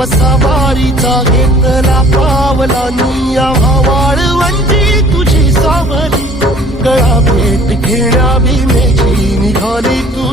वारीचा घेतला पावला निया वाळवंची तुझी सावली. गळा भेट घेण्या भीमेची निघाली तू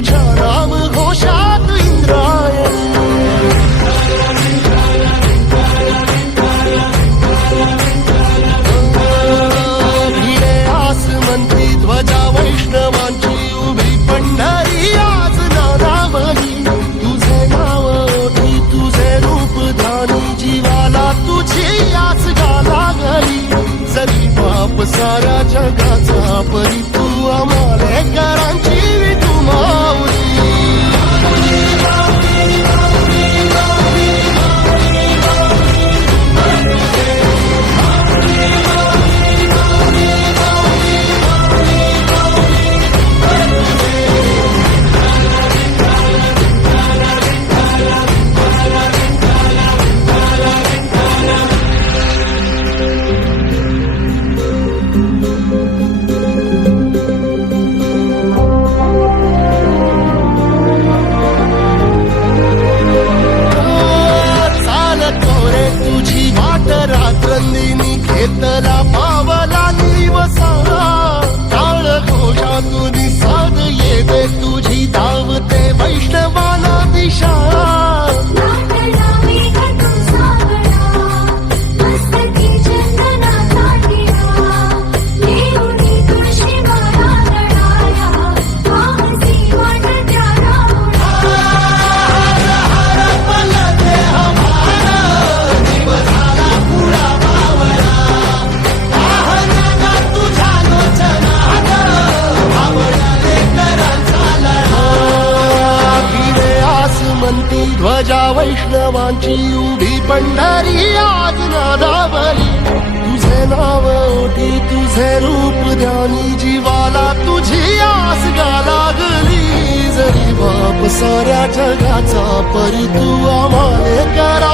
वैष्णवांची उभी पंढरी आज नादावरी. तुझे नाव ओटी तुझे रूप ध्यानी जीवाला तुझी आस गा लागली. जरी बाप साऱ्या जगाचा परी तू आम्हाला करा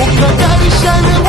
我不怕高山。